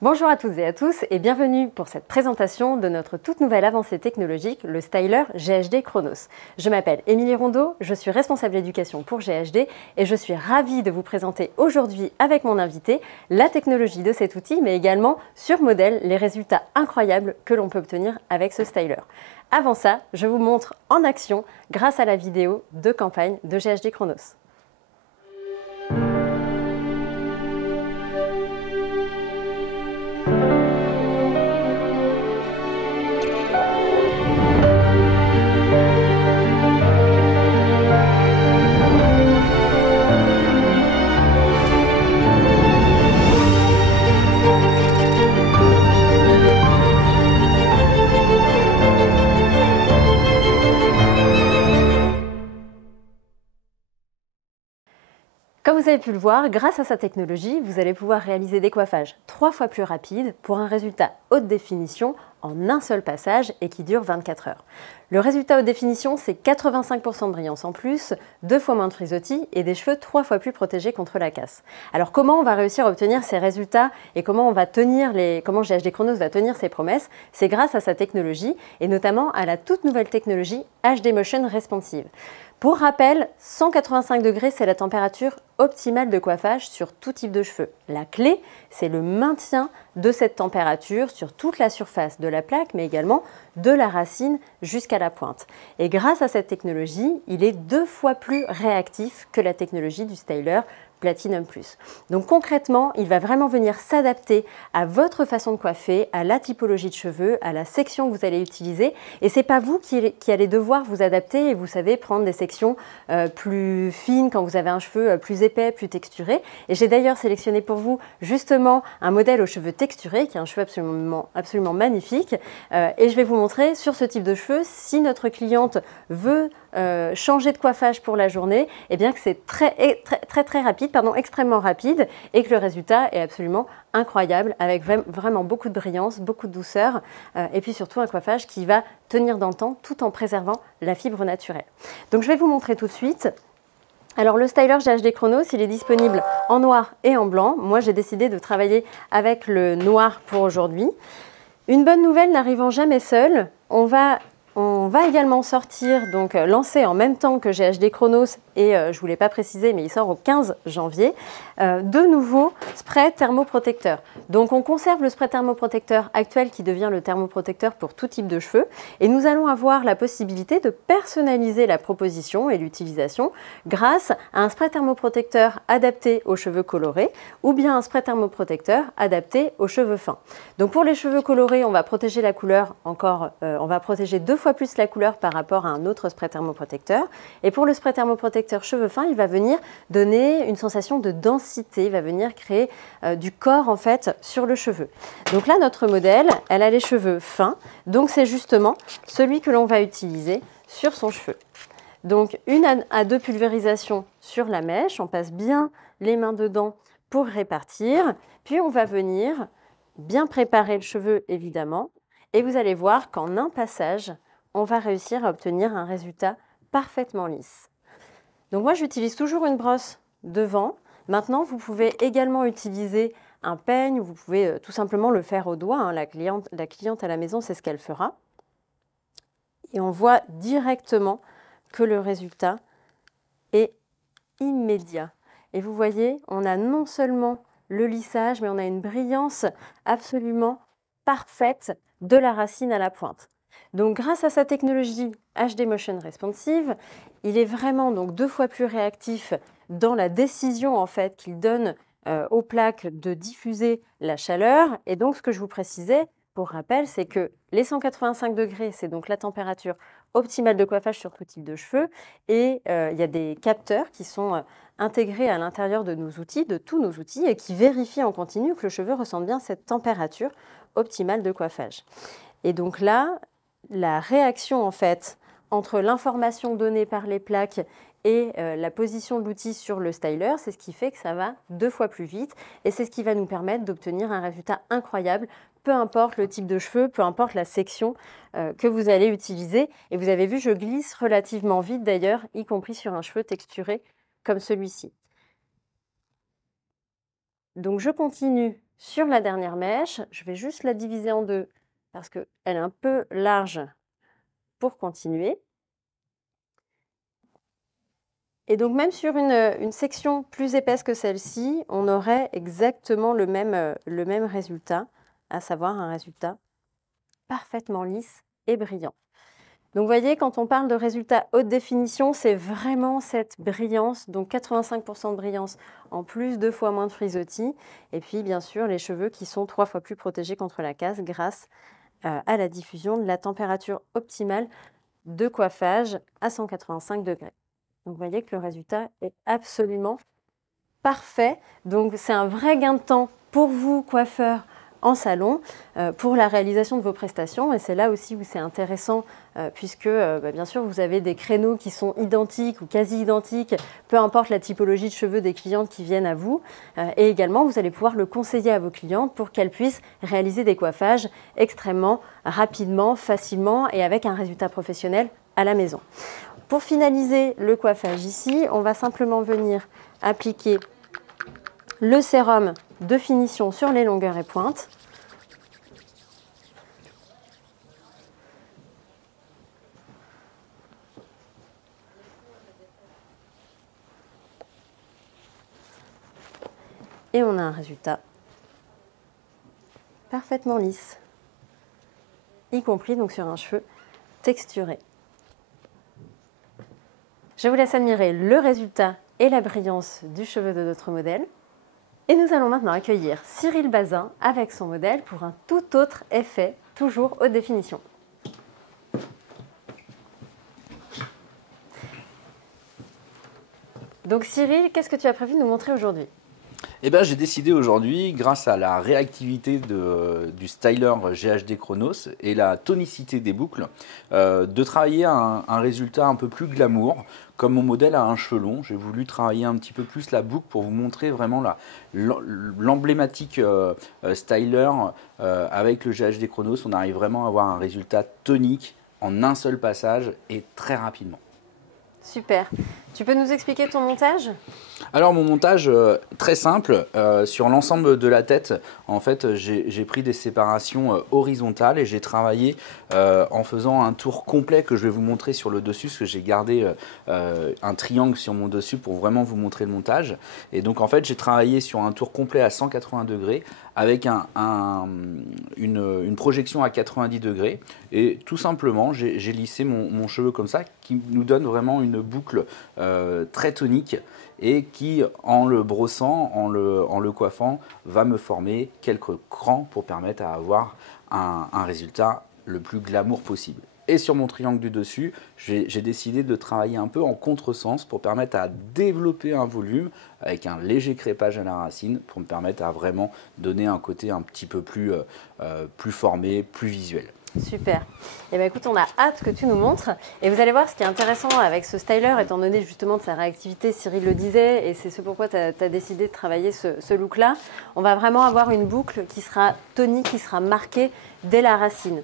Bonjour à toutes et à tous et bienvenue pour cette présentation de notre toute nouvelle avancée technologique, le styler GHD Chronos. Je m'appelle Émilie Rondeau, je suis responsable éducation pour GHD et je suis ravie de vous présenter aujourd'hui avec mon invité la technologie de cet outil mais également sur modèle les résultats incroyables que l'on peut obtenir avec ce styler. Avant ça, je vous montre en action grâce à la vidéo de campagne de GHD Chronos. Comme vous avez pu le voir, grâce à sa technologie, vous allez pouvoir réaliser des coiffages 3 fois plus rapides pour un résultat haute définition en un seul passage et qui dure 24 heures. Le résultat haute définition, c'est 85% de brillance en plus, 2 fois moins de frisottis et des cheveux 3 fois plus protégés contre la casse. Alors comment on va réussir à obtenir ces résultats et comment GHD Chronos va tenir ses promesses? C'est grâce à sa technologie et notamment à la toute nouvelle technologie HD Motion Responsive. Pour rappel, 185 degrés, c'est la température optimale de coiffage sur tout type de cheveux. La clé, c'est le maintien de cette température sur toute la surface de la plaque, mais également de la racine jusqu'à la pointe. Et grâce à cette technologie, il est 2 fois plus réactif que la technologie du styler Platinum Plus. Donc concrètement, il va vraiment venir s'adapter à votre façon de coiffer, à la typologie de cheveux, à la section que vous allez utiliser. Et ce n'est pas vous qui allez devoir vous adapter et vous savez prendre des sections plus fines quand vous avez un cheveu plus épais, plus texturé. Et j'ai d'ailleurs sélectionné pour vous justement un modèle aux cheveux texturés qui est un cheveu absolument magnifique. Et je vais vous montrer sur ce type de cheveux, si notre cliente veut changer de coiffage pour la journée, et bien que c'est très rapide, extrêmement rapide et que le résultat est absolument incroyable avec vraiment beaucoup de brillance, beaucoup de douceur et puis surtout un coiffage qui va tenir dans le temps tout en préservant la fibre naturelle. Donc je vais vous montrer tout de suite. Alors le styler GHD Chronos, il est disponible en noir et en blanc. Moi j'ai décidé de travailler avec le noir pour aujourd'hui. Une bonne nouvelle n'arrivant jamais seule, on va également sortir, donc lancer en même temps que GHD Chronos, et je ne vous l'ai pas précisé, mais il sort au 15 janvier, de nouveaux sprays thermoprotecteurs. Donc on conserve le spray thermoprotecteur actuel qui devient le thermoprotecteur pour tout type de cheveux, et nous allons avoir la possibilité de personnaliser la proposition et l'utilisation grâce à un spray thermoprotecteur adapté aux cheveux colorés, ou bien un spray thermoprotecteur adapté aux cheveux fins. Donc pour les cheveux colorés, on va protéger la couleur on va protéger 2 fois plus la couleur par rapport à un autre spray thermoprotecteur. Et pour le spray thermoprotecteur cheveux fins, il va venir donner une sensation de densité, il va venir créer du corps en fait sur le cheveu. Donc là, notre modèle, elle a les cheveux fins, donc c'est justement celui que l'on va utiliser sur son cheveu. Donc 1 à 2 pulvérisations sur la mèche, on passe bien les mains dedans pour répartir, puis on va venir bien préparer le cheveu évidemment, et vous allez voir qu'en un passage, on va réussir à obtenir un résultat parfaitement lisse. Donc moi, j'utilise toujours une brosse devant. Maintenant, vous pouvez également utiliser un peigne, ou vous pouvez tout simplement le faire au doigt. Hein. La cliente à la maison, c'est ce qu'elle fera. Et on voit directement que le résultat est immédiat. Et vous voyez, on a non seulement le lissage, mais on a une brillance absolument parfaite de la racine à la pointe. Donc grâce à sa technologie HD Motion Responsive, il est vraiment donc 2 fois plus réactif dans la décision en fait qu'il donne aux plaques de diffuser la chaleur. Et donc ce que je vous précisais, pour rappel, c'est que les 185 degrés, c'est donc la température optimale de coiffage sur tout type de cheveux. Et il y a des capteurs qui sont intégrés à l'intérieur de nos outils, de tous nos outils, et qui vérifient en continu que le cheveu ressente bien cette température optimale de coiffage. Et donc là, la réaction en fait entre l'information donnée par les plaques et la position de l'outil sur le styler, c'est ce qui fait que ça va 2 fois plus vite et c'est ce qui va nous permettre d'obtenir un résultat incroyable, peu importe le type de cheveux, peu importe la section que vous allez utiliser. Et vous avez vu, je glisse relativement vite d'ailleurs, y compris sur un cheveu texturé comme celui-ci. Donc je continue Sur la dernière mèche, je vais juste la diviser en deux parce qu'elle est un peu large pour continuer. Et donc même sur une section plus épaisse que celle-ci, on aurait exactement le même résultat, à savoir un résultat parfaitement lisse et brillant. Donc vous voyez, quand on parle de résultat haute définition, c'est vraiment cette brillance, donc 85% de brillance en plus, 2 fois moins de frisottis. Et puis bien sûr, les cheveux qui sont 3 fois plus protégés contre la casse grâce à la diffusion de la température optimale de coiffage à 185 degrés. Donc vous voyez que le résultat est absolument parfait. Donc c'est un vrai gain de temps pour vous, coiffeurs, en salon, pour la réalisation de vos prestations. Et c'est là aussi où c'est intéressant, puisque bien sûr, vous avez des créneaux qui sont identiques ou quasi identiques, peu importe la typologie de cheveux des clientes qui viennent à vous. Et également, vous allez pouvoir le conseiller à vos clientes pour qu'elles puissent réaliser des coiffages extrêmement rapidement, facilement et avec un résultat professionnel à la maison. Pour finaliser le coiffage ici, on va simplement venir appliquer le sérum de finition sur les longueurs et pointes. Et on a un résultat parfaitement lisse, y compris donc sur un cheveu texturé. Je vous laisse admirer le résultat et la brillance du cheveu de notre modèle. Et nous allons maintenant accueillir Cyril Bazin avec son modèle pour un tout autre effet, toujours haute définition. Donc Cyril, qu'est-ce que tu as prévu de nous montrer aujourd'hui? Eh ben, j'ai décidé aujourd'hui, grâce à la réactivité du styler GHD Chronos et la tonicité des boucles, de travailler un résultat un peu plus glamour. Comme mon modèle a un cheveu long, j'ai voulu travailler un petit peu plus la boucle pour vous montrer vraiment l'emblématique styler avec le GHD Chronos. On arrive vraiment à avoir un résultat tonique en un seul passage et très rapidement. Super. Tu peux nous expliquer ton montage? Alors mon montage, très simple, sur l'ensemble de la tête, en fait j'ai pris des séparations horizontales et j'ai travaillé en faisant un tour complet que je vais vous montrer sur le dessus, parce que j'ai gardé un triangle sur mon dessus pour vraiment vous montrer le montage. Et donc en fait j'ai travaillé sur un tour complet à 180 degrés avec une projection à 90 degrés et tout simplement j'ai lissé mon cheveu comme ça, qui nous donne vraiment une boucle très tonique et qui, en le brossant, en le coiffant, va me former quelques crans pour permettre à avoir un résultat le plus glamour possible. Et sur mon triangle du dessus, j'ai décidé de travailler un peu en contresens pour permettre à développer un volume avec un léger crépage à la racine pour me permettre à vraiment donner un côté un petit peu plus formé, plus visuel. Super. Eh bien, écoute, on a hâte que tu nous montres. Et vous allez voir, ce qui est intéressant avec ce styler, étant donné justement de sa réactivité, Cyril le disait, et c'est ce pourquoi tu as décidé de travailler ce look-là, on va vraiment avoir une boucle qui sera tonique, qui sera marquée dès la racine.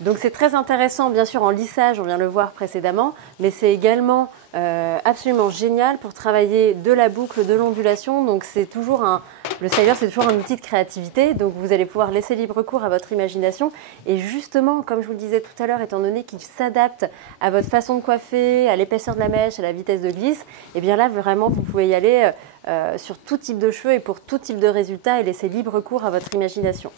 Donc c'est très intéressant, bien sûr, en lissage, on vient le voir précédemment, mais c'est également absolument génial pour travailler de la boucle, de l'ondulation. Donc c'est toujours le styler, c'est toujours un outil de créativité. Donc vous allez pouvoir laisser libre cours à votre imagination. Et justement, comme je vous le disais tout à l'heure, étant donné qu'il s'adapte à votre façon de coiffer, à l'épaisseur de la mèche, à la vitesse de glisse, et bien là, vraiment, vous pouvez y aller sur tout type de cheveux et pour tout type de résultats et laisser libre cours à votre imagination.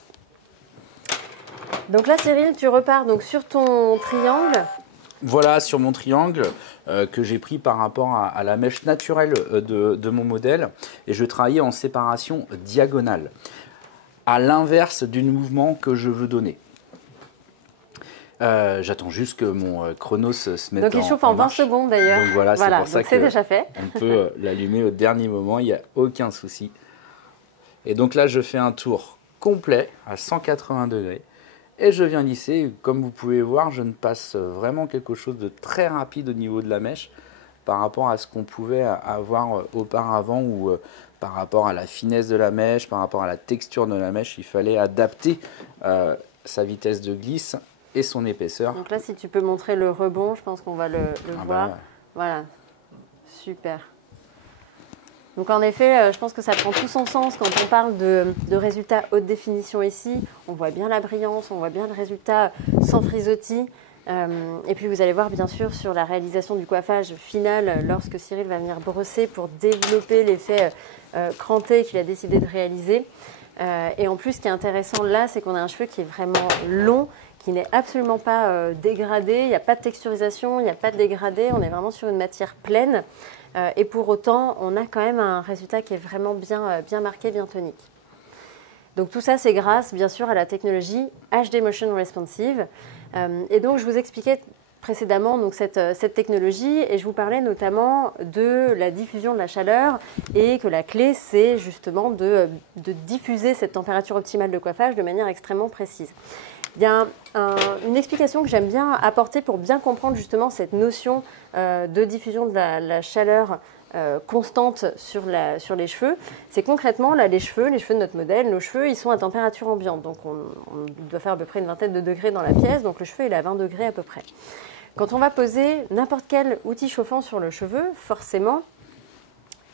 Donc là, Cyril, tu repars donc sur ton triangle. Voilà, sur mon triangle que j'ai pris par rapport à la mèche naturelle de mon modèle. Et je travaillais en séparation diagonale, à l'inverse du mouvement que je veux donner. J'attends juste que mon chronos se mette en marche. Donc il chauffe en 20 secondes d'ailleurs. Donc voilà, c'est pour ça que c'est déjà fait. on peut l'allumer au dernier moment, il n'y a aucun souci. Et donc là, je fais un tour complet à 180 degrés. Et je viens lisser. Comme vous pouvez voir, je ne passe vraiment quelque chose de très rapide au niveau de la mèche par rapport à ce qu'on pouvait avoir auparavant ou par rapport à la finesse de la mèche, par rapport à la texture de la mèche. Il fallait adapter sa vitesse de glisse et son épaisseur. Donc là, si tu peux montrer le rebond, je pense qu'on va le voir. Bah, voilà, super. Donc en effet, je pense que ça prend tout son sens quand on parle de résultats haute définition ici. On voit bien la brillance, on voit bien le résultat sans frisottis. Et puis vous allez voir bien sûr sur la réalisation du coiffage final lorsque Cyril va venir brosser pour développer l'effet cranté qu'il a décidé de réaliser. Et en plus, ce qui est intéressant là, c'est qu'on a un cheveu qui est vraiment long, qui n'est absolument pas dégradé. Il n'y a pas de texturisation, il n'y a pas de dégradé. On est vraiment sur une matière pleine. Et pour autant, on a quand même un résultat qui est vraiment bien marqué, bien tonique. Donc tout ça, c'est grâce, bien sûr, à la technologie HD Motion Responsive. Et donc, je vous expliquais précédemment donc, cette technologie et je vous parlais notamment de la diffusion de la chaleur et que la clé, c'est justement de diffuser cette température optimale de coiffage de manière extrêmement précise. Il y a une explication que j'aime bien apporter pour bien comprendre justement cette notion de diffusion de la chaleur constante sur les cheveux. C'est concrètement, là, les cheveux de notre modèle, nos cheveux, ils sont à température ambiante. Donc, on doit faire à peu près une vingtaine de degrés dans la pièce. Donc, le cheveu, il est à 20 degrés à peu près. Quand on va poser n'importe quel outil chauffant sur le cheveu, forcément,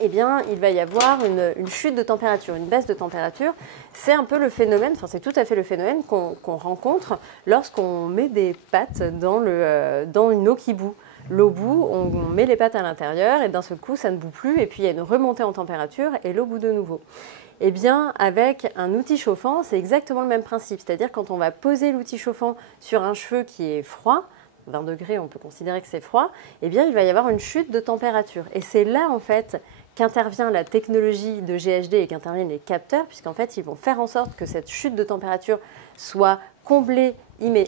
eh bien, il va y avoir une chute de température, une baisse de température. C'est un peu le phénomène, enfin c'est tout à fait le phénomène qu'on rencontre lorsqu'on met des pâtes dans une eau qui bout. L'eau bout, on met les pâtes à l'intérieur et d'un seul coup, ça ne bout plus et puis il y a une remontée en température et l'eau bout de nouveau. Eh bien, avec un outil chauffant, c'est exactement le même principe. C'est-à-dire quand on va poser l'outil chauffant sur un cheveu qui est froid, 20 degrés, on peut considérer que c'est froid, eh bien, il va y avoir une chute de température. Et c'est là, en fait, qu'intervient la technologie de GHD et qu'interviennent les capteurs, puisqu'en fait, ils vont faire en sorte que cette chute de température soit comblée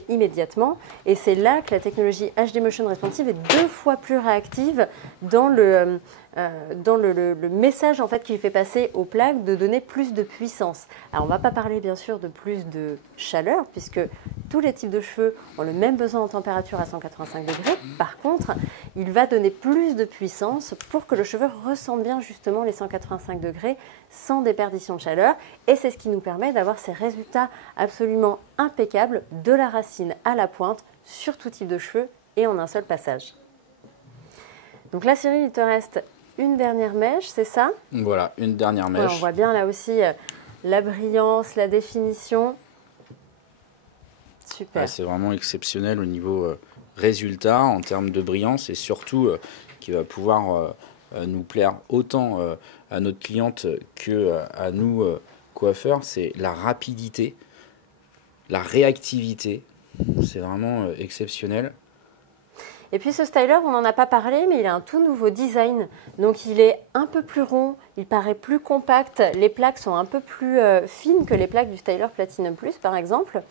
immédiatement. Et c'est là que la technologie HD Motion Responsive est 2 fois plus réactive dans le message en fait, qui fait passer aux plaques de donner plus de puissance. Alors, on ne va pas parler, bien sûr, de plus de chaleur, puisque tous les types de cheveux ont le même besoin en température à 185 degrés. Par contre, il va donner plus de puissance pour que le cheveu ressente bien justement les 185 degrés sans déperdition de chaleur. Et c'est ce qui nous permet d'avoir ces résultats absolument impeccables de la racine à la pointe sur tout type de cheveux et en un seul passage. Donc là, Cyril, il te reste une dernière mèche, c'est ça? Voilà, une dernière mèche. Ouais, on voit bien là aussi la brillance, la définition. Super. Ouais, c'est vraiment exceptionnel au niveau résultat en termes de brillance et surtout qui va pouvoir nous plaire autant à notre cliente qu'à nous coiffeurs. C'est la rapidité, la réactivité. C'est vraiment exceptionnel. Et puis ce styler, on n'en a pas parlé, mais il a un tout nouveau design. Donc il est un peu plus rond, il paraît plus compact. Les plaques sont un peu plus fines que les plaques du styler Platinum Plus, par exemple.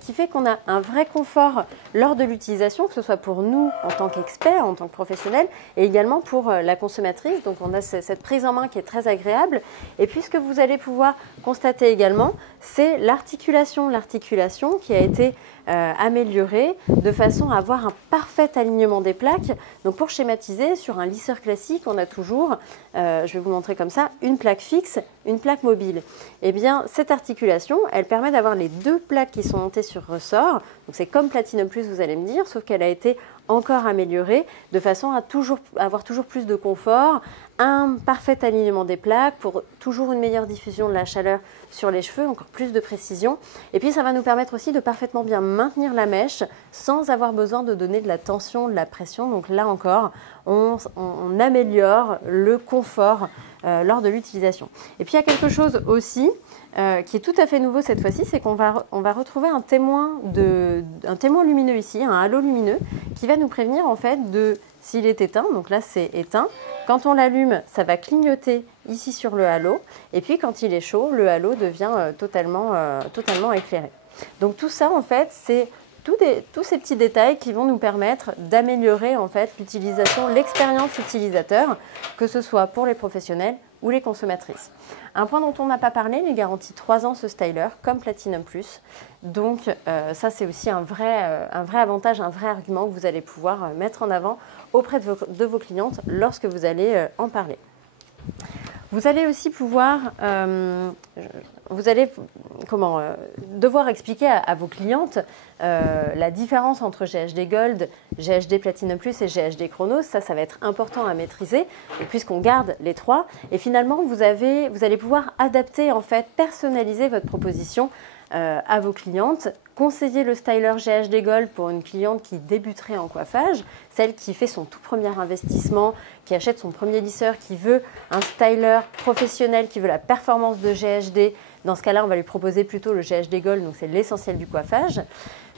Qui fait qu'on a un vrai confort lors de l'utilisation, que ce soit pour nous en tant qu'experts, en tant que professionnels, et également pour la consommatrice. Donc on a cette prise en main qui est très agréable. Et puis ce que vous allez pouvoir constater également, c'est l'articulation. L'articulation qui a été améliorée de façon à avoir un parfait alignement des plaques. Donc pour schématiser, sur un lisseur classique, on a toujours, je vais vous montrer comme ça, une plaque fixe, une plaque mobile. Eh bien, cette articulation, elle permet d'avoir les 2 plaques qui sont montées sur ressort. Donc c'est comme Platinum Plus, vous allez me dire, sauf qu'elle a été encore améliorée de façon à avoir toujours plus de confort, un parfait alignement des plaques pour toujours une meilleure diffusion de la chaleur sur les cheveux, encore plus de précision. Et puis ça va nous permettre aussi de parfaitement bien maintenir la mèche sans avoir besoin de donner de la tension, de la pression. Donc là encore, on améliore le confort lors de l'utilisation. Et puis il y a quelque chose aussi qui est tout à fait nouveau cette fois-ci, c'est qu'on va retrouver un témoin lumineux ici, un halo lumineux, qui va nous prévenir en fait de s'il est éteint. Donc là c'est éteint. Quand on l'allume, ça va clignoter ici sur le halo. Et puis quand il est chaud, le halo devient totalement éclairé. Donc tout ça en fait, c'est tous ces petits détails qui vont nous permettre d'améliorer en fait l'utilisation, l'expérience utilisateur, que ce soit pour les professionnels ou les consommatrices. Un point dont on n'a pas parlé, les garanties 3 ans ce styler, comme Platinum Plus. Donc ça c'est aussi un vrai avantage, un vrai argument que vous allez pouvoir mettre en avant auprès de vos clientes lorsque vous allez en parler. Vous allez aussi pouvoir, devoir expliquer à vos clientes la différence entre GHD Gold, GHD Platinum Plus et GHD Chronos. Ça va être important à maîtriser puisqu'on garde les trois. Et finalement, vous allez pouvoir adapter, en fait, personnaliser votre proposition à vos clientes. Conseiller le styler GHD Gold pour une cliente qui débuterait en coiffage, celle qui fait son tout premier investissement, qui achète son premier lisseur, qui veut un styler professionnel, qui veut la performance de GHD. Dans ce cas-là, on va lui proposer plutôt le GHD Gold, donc c'est l'essentiel du coiffage.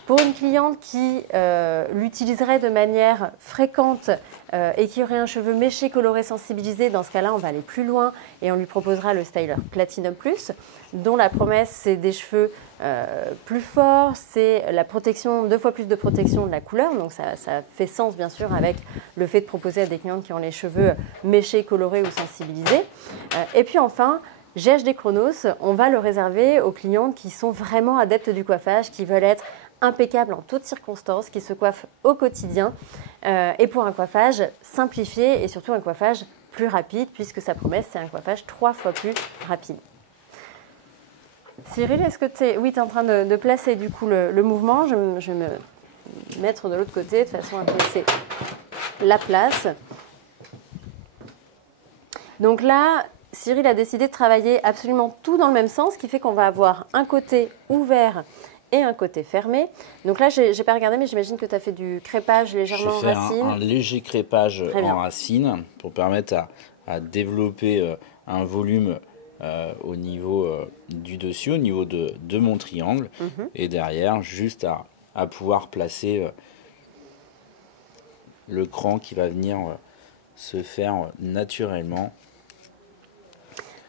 Pour une cliente qui l'utiliserait de manière fréquente et qui aurait un cheveu méché, coloré, sensibilisé, dans ce cas-là, on va aller plus loin et on lui proposera le styler Platinum Plus, dont la promesse, c'est des cheveux plus forts, c'est la protection, 2 fois plus de protection de la couleur. Donc ça fait sens, bien sûr, avec le fait de proposer à des clientes qui ont les cheveux méchés, colorés ou sensibilisés. Et puis enfin, GHD Chronos, on va le réserver aux clientes qui sont vraiment adeptes du coiffage, qui veulent être impeccables en toutes circonstances, qui se coiffent au quotidien et pour un coiffage simplifié et surtout un coiffage plus rapide puisque sa promesse, c'est un coiffage 3 fois plus rapide. Cyril, est-ce que tu es... Oui, tu es en train de placer du coup le mouvement. Je vais me mettre de l'autre côté de façon à placer la place. Donc là, Cyril a décidé de travailler absolument tout dans le même sens, ce qui fait qu'on va avoir un côté ouvert et un côté fermé. Donc là, je n'ai pas regardé, mais j'imagine que tu as fait du crépage légèrement en racine. J'ai fait un léger crépage en racine pour permettre à développer un volume au niveau du dessus, au niveau de mon triangle. Et derrière, juste à pouvoir placer le cran qui va venir se faire naturellement.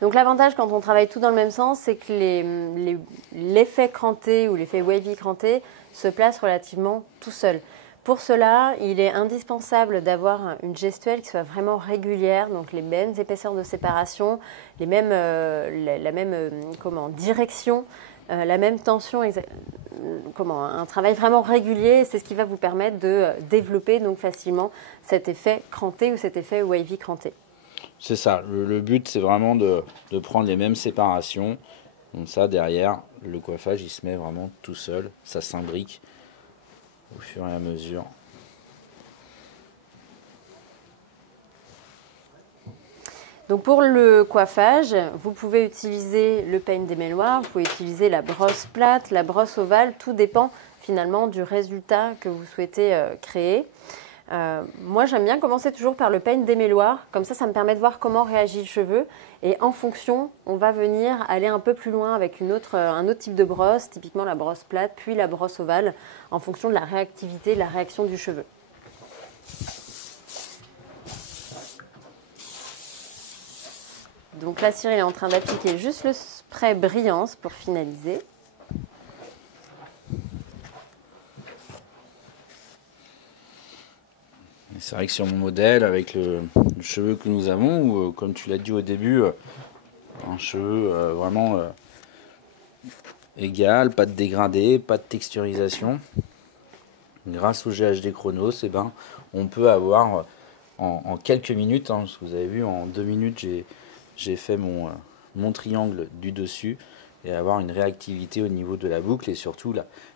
Donc l'avantage quand on travaille tout dans le même sens, c'est que l'effet cranté ou l'effet wavy cranté se place relativement tout seul. Pour cela, il est indispensable d'avoir une gestuelle qui soit vraiment régulière, donc les mêmes épaisseurs de séparation, la même direction, la même tension, un travail vraiment régulier. C'est ce qui va vous permettre de développer donc facilement cet effet cranté ou cet effet wavy cranté. C'est ça, le but c'est vraiment de prendre les mêmes séparations. Donc ça, derrière, le coiffage il se met vraiment tout seul, ça s'imbrique au fur et à mesure. Donc pour le coiffage, vous pouvez utiliser le peigne démêloir, vous pouvez utiliser la brosse plate, la brosse ovale, tout dépend finalement du résultat que vous souhaitez créer. Moi, j'aime bien commencer toujours par le peigne démêloir, comme ça me permet de voir comment réagit le cheveu. Et en fonction, on va venir aller un peu plus loin avec un autre type de brosse, typiquement la brosse plate, puis la brosse ovale, en fonction de la réactivité, de la réaction du cheveu. Donc là, Cyril est en train d'appliquer juste le spray Brillance pour finaliser. C'est vrai que sur mon modèle, avec le cheveu que nous avons, ou comme tu l'as dit au début, un cheveu vraiment égal, pas de dégradé, pas de texturisation. Grâce au GHD Chronos, eh ben, on peut avoir en quelques minutes, parce que vous avez vu, en 2 minutes, j'ai fait mon triangle du dessus et avoir une réactivité au niveau de la boucle et surtout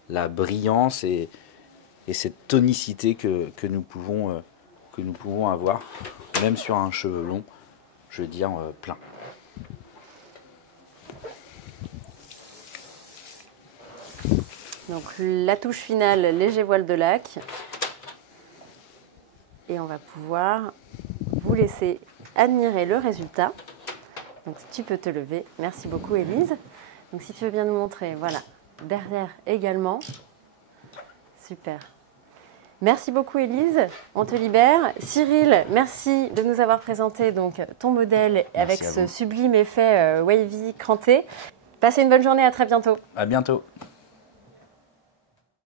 la brillance et cette tonicité que nous pouvons avoir, même sur un cheveu long, je veux dire plein. Donc la touche finale, léger voile de lac. Et on va pouvoir vous laisser admirer le résultat. Donc tu peux te lever. Merci beaucoup Élise. Donc si tu veux bien nous montrer, voilà, derrière également. Super. Merci beaucoup Élise, on te libère. Cyril, merci de nous avoir présenté donc ton modèle avec ce sublime effet wavy cranté. Passez une bonne journée, à très bientôt. À bientôt.